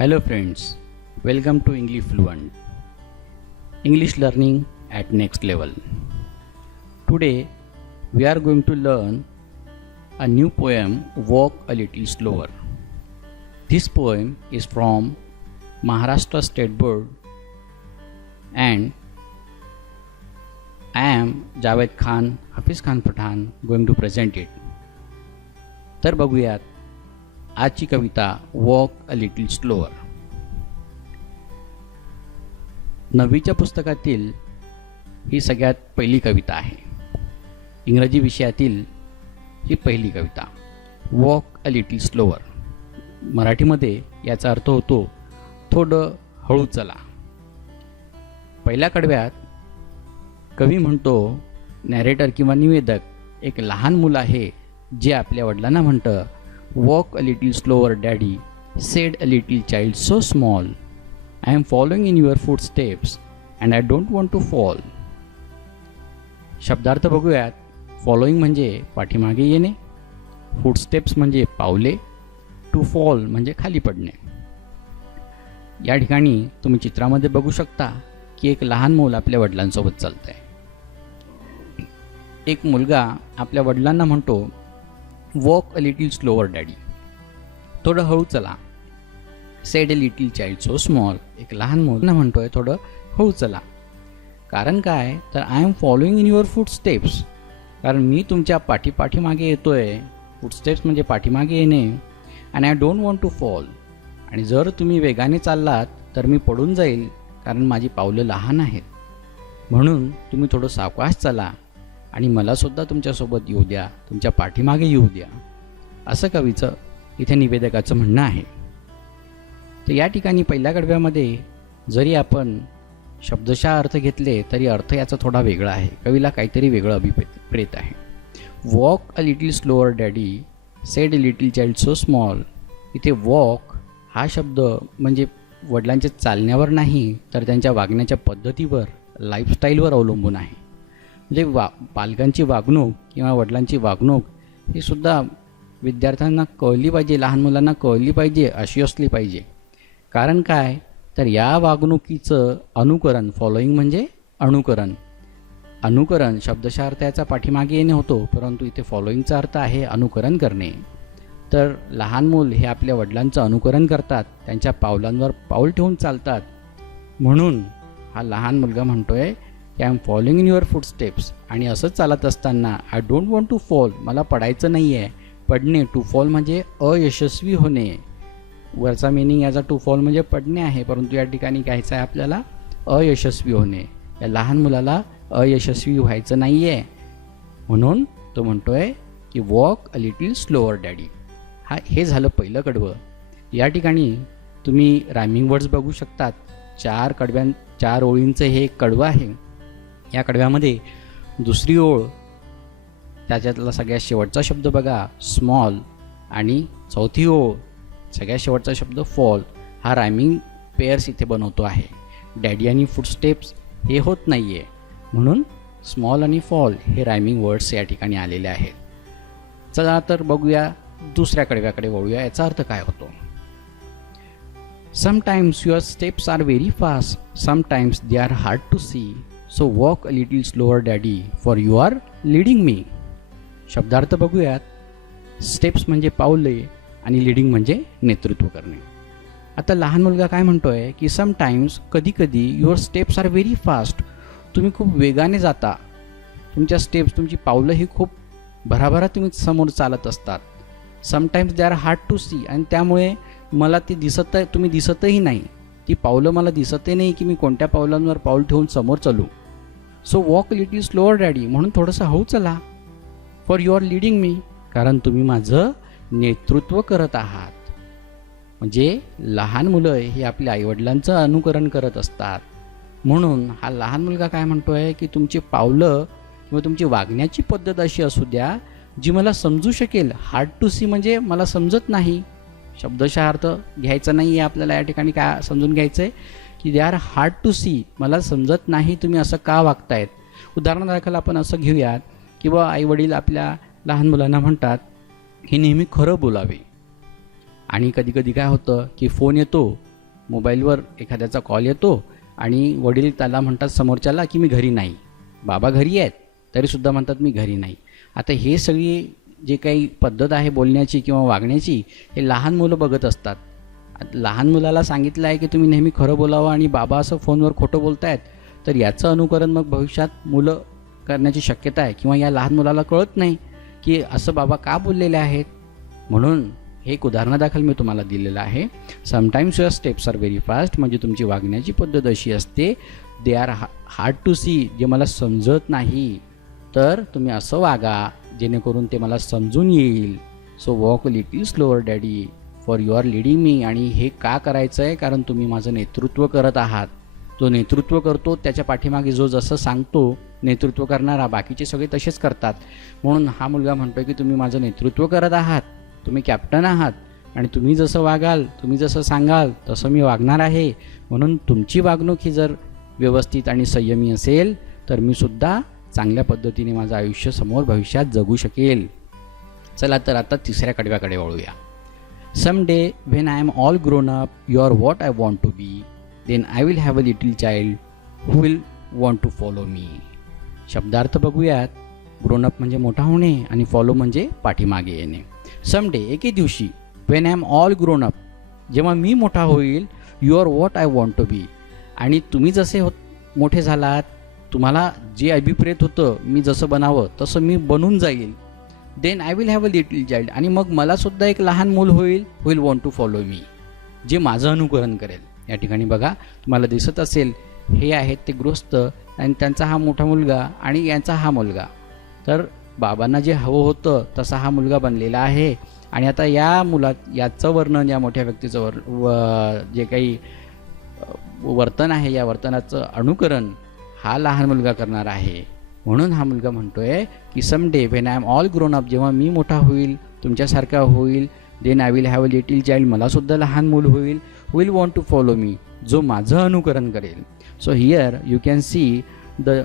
Hello friends, welcome to English Fluent. English learning at next level. Today we are going to learn a new poem, Walk a Little Slower. This poem is from Maharashtra State Board and I am Javed Khan, Hafiz Khan Pathan going to present it. तर बघूयात आजची कविता walk a little slower. नववीच्या पुस्तकातील ही सगळ्यात पहिली कविता आहे. इंग्रजी विषयातील ही पहिली कविता वॉक अ लिटिल स्लोअर. मराठीमध्ये याचा अर्थ होतो थोडं हळू चला. पहिल्या कडव्यात कवी म्हणतो, नॅरेटर किंवा निवेदक एक लहान मूल आहे जे आपल्या वडिलांना म्हणतं, walk a little slower daddy, said a little child so small, I am following in your foot steps and I don't want to fall. शब्दार्थ बघूयात. फॉलोइंग म्हणजे पाठीमागे येणे, फूटस्टेप्स म्हणजे पावले, टू फॉल म्हणजे खाली पडणे. या ठिकाणी तुम्ही चित्रामध्ये बघू शकता की एक लहान मूल आपल्या वडिलांसोबत चालत आहे. एक मुलगा आपल्या वडिलांना म्हणतो, walk a little slower daddy, थोडं हळू चला. Sed a little child so small, एक लहान मुलगा म्हणतोय थोडं हळू चला. कारण काय, तर I am following in your foot steps, कारण मी तुमच्या पाठीमागे येतोय. फूटस्टेप्स म्हणजे पाठीमागे येणे. And I don't want to fall, आणि जर तुम्ही वेगाने चाललात तर मी पडून जाईल, कारण माझी पावलं लहान आहेत. म्हणून तुम्ही थोडं सावकाश चला आणि मलासुद्धा तुमच्यासोबत येऊ द्या, तुमच्या पाठीमागे येऊ द्या, असं कवीचं इथे निवेदकाचं म्हणणं आहे. तर या ठिकाणी पहिल्या कडव्यामध्ये जरी आपण शब्दशः अर्थ घेतले तरी अर्थ याचा थोडा वेगळा आहे. कवीला काहीतरी वेगळं अभिप्रेत आहे. Walk a little slower daddy, said a little child so small. इथे वॉक हा शब्द म्हणजे वडिलांच्या चालण्यावर नाही, तर त्यांच्या वागण्याच्या पद्धतीवर, लाईफस्टाईलवर अवलंबून आहे. म्हणजे पालकांची वागणूक किंवा वडिलांची वागणूक ही सुद्धा विद्यार्थ्यांना कळली पाहिजे, लहान मुलांना कळली पाहिजे, अशी असली पाहिजे. कारण काय, तर या वागणुकीचं अनुकरण, फॉलोईंग म्हणजे अनुकरण. अनुकरण शब्दशः अर्थ याचा पाठीमागे येणे होतो, परंतु इथे फॉलोईंगचा अर्थ आहे अनुकरण करणे. तर लहान मूल हे आपल्या वडिलांचं अनुकरण करतात, त्यांच्या पावलांवर पाऊल ठेवून चालतात. म्हणून हा लहान मुलगा म्हणतोय की I am following in your foot steps, आणि असंच चालत असताना I don't want to fall, मला पडायचं नाही आहे. पडणे, टू फॉल म्हणजे अयशस्वी होणे. वरचा मिनिंग याचा टू फॉल म्हणजे पडणे आहे, परंतु या ठिकाणी घ्यायचं आहे आपल्याला अयशस्वी होणे. या लहान मुलाला अयशस्वी व्हायचं नाही आहे, म्हणून तो म्हणतोय की walk a little slower daddy. हे झालं पहिलं कडवं. या ठिकाणी तुम्ही रायमिंग वर्ड्स बघू शकतात. 4 ओळींचं हे एक कडवं आहे. या कडव्यामध्ये दुसरी ओळ, त्याच्यातला सगळ्यात शेवटचा शब्द बघा स्मॉल, आणि चौथी ओळ सगळ्यात शेवटचा शब्द फॉल. हा रायमिंग पेअर्स इथे बनवतो आहे. डॅडी आणि फूटस्टेप्स हे होत नाही आहे, म्हणून स्मॉल आणि फॉल हे रायमिंग वर्ड्स या ठिकाणी आलेले आहेत. चला तर बघूया, दुसऱ्या कडव्याकडे वळूया. याचा अर्थ काय होतो. Sometimes your steps are very fast, sometimes they are hard to see, so walk a little slower daddy, for you are leading me. शब्दार्थ बघूयात. स्टेप्स म्हणजे पावले आणि लीडिंग म्हणजे नेतृत्व करणे. आता लहान मुलगा काय म्हणतोय की समटाइम्स, कधीकधी, your steps are very fast, तुम्ही खूप वेगाने जाता. तुमच्या स्टेप्स, तुमची पावलं ही खूप भराभरा तुम्ही समोर चालत असतात. Sometimes they are hard to see, आणि त्यामुळे मला ती तुम्ही दिसतही नाही. ती पावलं मला दिसतही नाही की मी कोणत्या पावलांवर पाऊल ठेवून समोर चालू. So walk little slower daddy, म्हणून थोडंसं हळू चला. फॉर यू आर लीडिंग मी, कारण तुम्ही माझं नेतृत्व करत आहात. म्हणजे लहान मुलं हे आपल्या आईवडिलांचं अनुकरण करत असतात. म्हणून हा लहान मुलगा काय म्हणतोय की तुमची पावलं किंवा तुमची वागण्याची पद्धत अशी असू द्या जी मला समजू शकेल. हार्ड टू सी म्हणजे मला समजत नाही. शब्दशः अर्थ घ्यायचा नाही आहे आपल्याला. या ठिकाणी काय समजून घ्यायचं आहे की they are hard to see, मला समजत नाही तुम्ही असं का वागतायत. उदाहरणादाखल आपण असं घेऊयात किंवा आईवडील आपल्या लहान मुलांना म्हणतात हे नेहमी खरं बोलावे, आणि कधी कधी काय होतं की फोन येतो मोबाईलवर एखाद्याचा कॉल येतो आणि वडील त्याला म्हणतात समोरच्याला की मी घरी नाही, बाबा घरी आहेत तरीसुद्धा म्हणतात मी घरी नाही. आता हे सगळी जे काही पद्धत आहे बोलण्याची किंवा वागण्याची हे लहान मुलं बघत असतात. लहान मुलाला सांगितलं आहे की तुम्ही नेहमी खरं बोलावं आणि बाबा असं फोनवर खोटं बोलतायत, तर याचं अनुकरण मग भविष्यात मुलं करण्याची शक्यता आहे. किंवा या लहान मुलाला कळत नाही की असं बाबा का बोललेले आहेत. म्हणून हे एक उदाहरणादाखल मी तुम्हाला दिलेलं आहे. Sometimes your steps are very fast, म्हणजे तुमची वागण्याची पद्धत अशी असते, they are hard to see, जे मला समजत नाही, तर तुम्ही असं वागा जेणेकरून ते मला समजून येईल. So walk a little slower daddy, for you are leading me. आणि हे का करायचं आहे, कारण तुम्ही माझं नेतृत्व करत आहात. जो नेतृत्व करतो त्याच्या पाठीमागे जो जसं सांगतो नेतृत्व करणारा, बाकीचे सगळे तसेच करतात. म्हणून हा मुलगा म्हणतो की तुम्ही माझं नेतृत्व करत आहात, तुम्ही कॅप्टन आहात आणि तुम्ही जसं वागाल, तुम्ही जसं सांगाल तसं मी वागणार आहे. म्हणून तुमची वागणूक ही जर व्यवस्थित आणि संयमी असेल तर मी सुद्धा चांगल्या पद्धतीने माझं आयुष्य समोर भविष्यात जगू शकेल. चला तर आता तिसऱ्या कडव्याकडे वळूया. Some day when I am all grown up, you are what I want to be, then I will have a little child who will want to follow me. शब्दार्थ बघूयात. ग्रोनअप म्हणजे मोठा होणे आणि फॉलो म्हणजे पाठीमागे येणे. सम डे एके दिवशी, when I am all grown up जेव्हा मी मोठा होईल, you are what I want to be, आणि तुम्ही जसे मोठे झालात, तुम्हाला जे अभिप्रेत होतं मी जसं बनावं तसं मी बनून जाईल. Then I will have a little child, आणि मग मलासुद्धा एक लहान मूल होईल वॉन्ट टू फॉलो मी, जे माझं अनुकरण करेल. या ठिकाणी बघा तुम्हाला दिसत असेल हे आहेत ते गृहस्थ आणि त्यांचा हा मोठा मुलगा आणि यांचा हा मुलगा. तर बाबांना जे हवं होतं तसा हा मुलगा बनलेला आहे. आणि आता या याचं वर्णन, या मोठ्या व्यक्तीचं जे काही वर्तन आहे, या वर्तनाचं अनुकरण हा लहान मुलगा करणार आहे. म्हणून हा मुलगा म्हणतोय की some day when I am all grown up, जेव्हा मी मोठा होईल, तुमच्यासारखा होईल, then I will have a little child, मलासुद्धा लहान मूल will want to follow me, जो माझं अनुकरण करेल. So here you can see the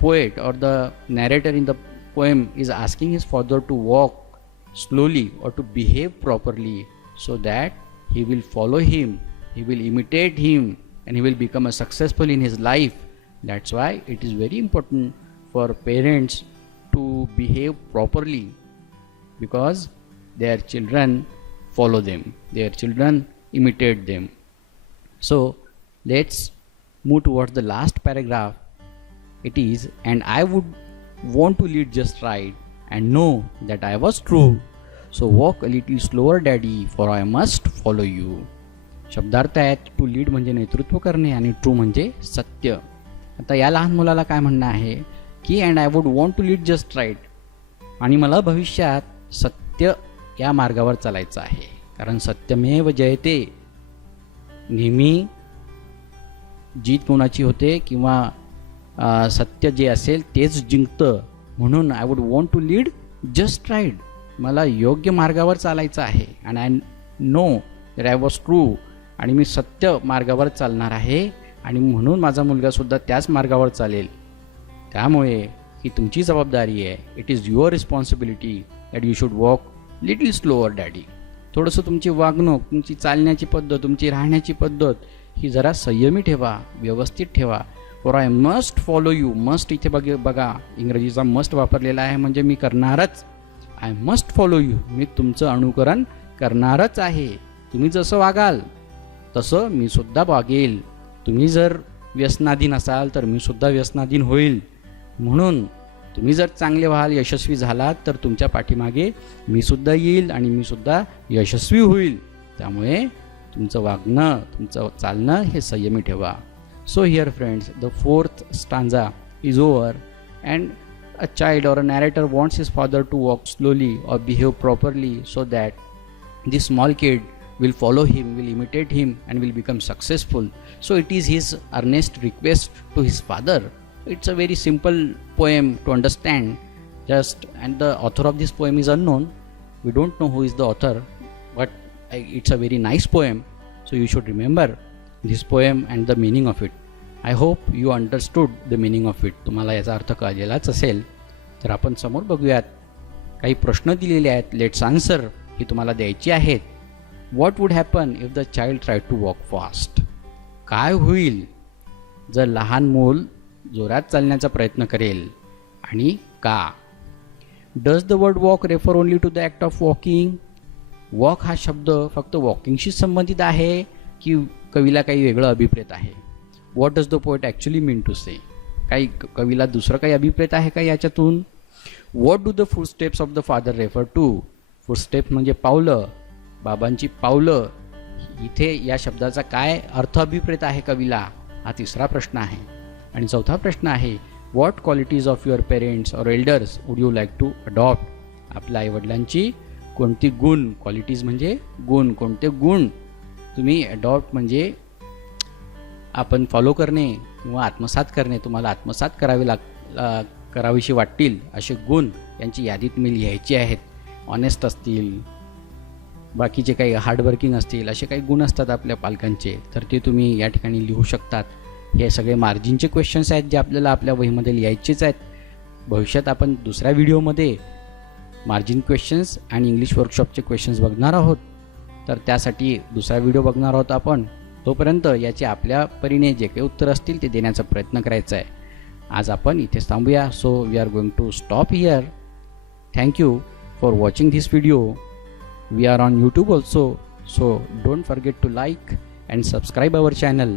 poet or the narrator in the poem is asking his father to walk slowly or to behave properly so that he will follow him, he will imitate him, and he will become a successful in his life. That's why it is very important for parents to behave properly, because their children follow them, their children imitate them. So let's move towards the last paragraph. It is, and I would want to lead just right and know that I was true. So walk a little slower daddy, for I must follow you. शब्दार्थ आहेत. To lead म्हणजे नेतृत्व करणे आणि true म्हणजे सत्य. आता या लहान मुलाला काय म्हणणं आहे की and I would want to lead just right, आणि मला भविष्यात सत्य या मार्गावर चालायचं आहे, कारण सत्यमेव जयते. नेहमी जीत कोणाची होते किंवा सत्य जे असेल तेच जिंकतं. म्हणून I would want to lead just right, मला योग्य मार्गावर चालायचं आहे. And I know that I was true, आणि मी सत्य मार्गावर चालणार आहे, आणि म्हणून माझा मुलगासुद्धा त्याच मार्गावर चालेल. त्यामुळे ही तुमची जबाबदारी आहे. It is your responsibility that you should walk little slower daddy. थोडंसं तुमची वागणूक, तुमची चालण्याची पद्धत, तुमची राहण्याची पद्धत ही जरा संयमी ठेवा, व्यवस्थित ठेवा. For I must follow you. Must इथे बघा इंग्रजीचा मस्ट वापरलेला आहे, म्हणजे मी करणारच. आय मस्ट फॉलो यू, मी तुमचं अनुकरण करणारच आहे. तुम्ही जसं वागाल तसं मी सुद्धा वागेल. तुम्ही जर व्यसनाधीन असाल तर मी सुद्धा व्यसनाधीन होईल. म्हणून तुम्ही जर चांगले व्हाल, यशस्वी झालात, तर तुमच्या पाठीमागे मी सुद्धा येईल आणि मी सुद्धा यशस्वी होईल. त्यामुळे तुमचं वागणं, तुमचं चालणं हे संयमी ठेवा. So here friends, the fourth stanza is over, and a child or a narrator wants his father to walk slowly or behave properly so that the small kid will follow him, will imitate him, and will become successful. So it is his earnest request to his father. It's a very simple poem to understand, and the author of this poem is unknown. We don't know who is the author, but it's a very nice poem, so you should remember this poem and the meaning of it. I hope you understood the meaning of it. तुम्हाला याचा अर्थ कळलेलाच असेल. तर आपण समोर बघूयात. काही प्रश्न दिलेले आहेत, लेट्स आन्सर, ही तुम्हाला द्यायची आहेत. What would happen if the child try to walk fast. काय होईल जर लहान मूल जोरात चालण्याचा प्रयत्न करेल आणि का. Does the word walk refer only to the act of walking. Walk हा शब्द फक्त वॉकिंगशी संबंधित आहे की कवीला काही वेगळं अभिप्रेत आहे. What does the poet actually mean to say. काही कवीला दुसरं काही अभिप्रेत आहे का याच्यातून. What do the footsteps of the father refer to. Footsteps म्हणजे पावलं, बाबांची पावलं. इथे या शब्दाचा काय अर्थ अभिप्रेत आहे कवीला, हा तिसरा प्रश्न आहे. आणि चौथा प्रश्न आहे, what qualities of your parents or elders would you like to adopt. आपल्या आईवडिलांची कोणती गुण, क्वालिटीज म्हणजे गुण, कोणते गुण तुम्ही अडॉप्ट म्हणजे आपण फॉलो करणे किंवा आत्मसात करणे, तुम्हाला आत्मसात करावीशी वाटतील असे गुण यांची यादी तुम्ही लिहायची आहेत. ऑनेस्ट असतील, बाकीचे काही हार्डवर्किंग असतील, असे काही गुण असतात आपल्या पालकांचे, तर ते तुम्ही या ठिकाणी लिहू शकतात. हे सगळे मार्जिनचे क्वेश्चन्स आहेत जे आपल्याला आपल्या वहीमध्ये लिहायचेच आहेत. भविष्यात आपण दुसऱ्या व्हिडिओमध्ये मार्जिन क्वेश्चन्स आणि इंग्लिश वर्कशॉपचे क्वेश्चन्स बघणार आहोत. तर त्यासाठी दुसरा व्हिडिओ बघणार आहोत आपण. तोपर्यंत याचे आपल्या परीने जे काही उत्तर असतील ते देण्याचा प्रयत्न करायचा आहे. आज आपण इथेच थांबूया. So we are going to stop here. Thank you for watching this video. We are on YouTube also, so don't forget to like and subscribe our channel.